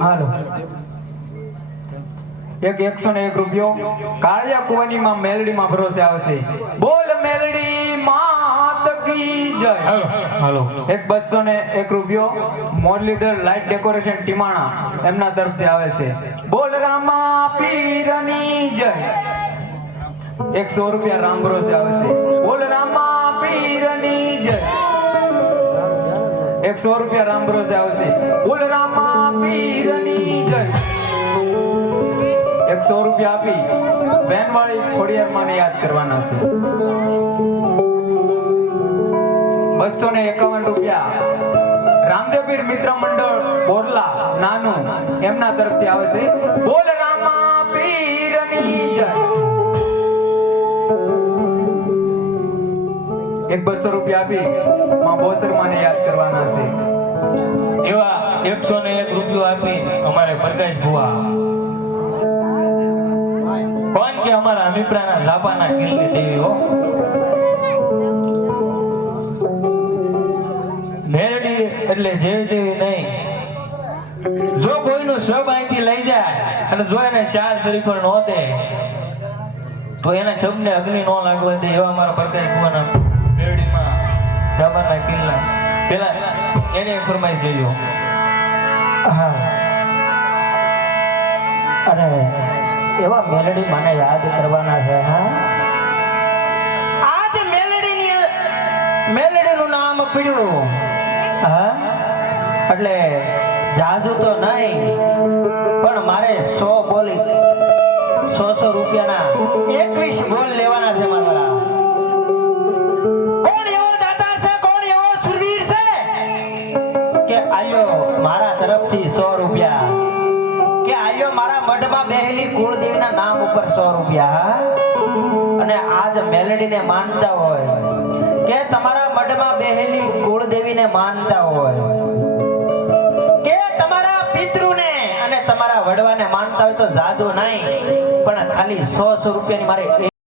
હાલો. એક એકસો ને એક રૂપિયો. કાળિયા કુવાની માં મેલડી માં ભરોસે આવશે. બોલ મેલડી, માત હાલો. એક બસો ને એક રૂપિયો. મોરલીધર લાઈટ ડેકોરેશન ટીમાણા એમના તરફથી આવે છે. બોલ રામા પીરની જય. એકસો રૂપિયા રામ ભરોસે આવશે એકસો રૂપિયા રામ આવશે. એકસો રૂપિયા આપી. બેનવાળી ખોડિયાર માને યાદ કરવાના છે. બસો ને એકાવન રૂપિયા. રામદેવપીર મિત્ર મંડળ, બોરલા, નાનું, એમના તરફથી આવે છે. બોલ રામા પીરની જય. એક બસો રૂપિયા આપી. માં બોસરમાને યાદ કરવાના છે. એવા એકસો ને એક રૂપિયો આપી અમારે પ્રકાશ ભુવા. કોણ કે અમારા અમિપ્રાના લાભાના કિલ્લી દેવી હો? મેરડી એટલે જે દેવી નહીં. જો કોઈનો શબ અહીંથી લઈ જાય અને જો એને શાહ શરીફ નો દે, તો એના શબને અગ્નિ ન લાગવા દે એવા અમારા પ્રકાશ ભુવાના મેરડીમાં લાપાના કિલ્લા. પેલા એને ફરમાઈ જોયો હા. અને એવા મેલડી મને યાદ કરવાના છે હા? આજ મેલડીની મેલડીનું નામ પીડ્યું. હા? એટલે જાજુ તો નહીં પણ મારે સો બોલી સો સો રૂપિયાના એકવીસ બોલ લેવાના છે મારા. મારા તરફથી સો રૂપિયા. કે આયો મારા મઢમાં બેહેલી કુળદેવીના નામ ઉપર સો રૂપિયા અને આજ મેલડીને માનતા હોય. કે તમારા મઢમાં બેહેલી કુળદેવીને માનતા હોય. કે તમારા પિતૃને અને તમારા વડવાને માનતા હોય તો જાજો નહીં. પણ ખાલી સો સો રૂપિયાની મારે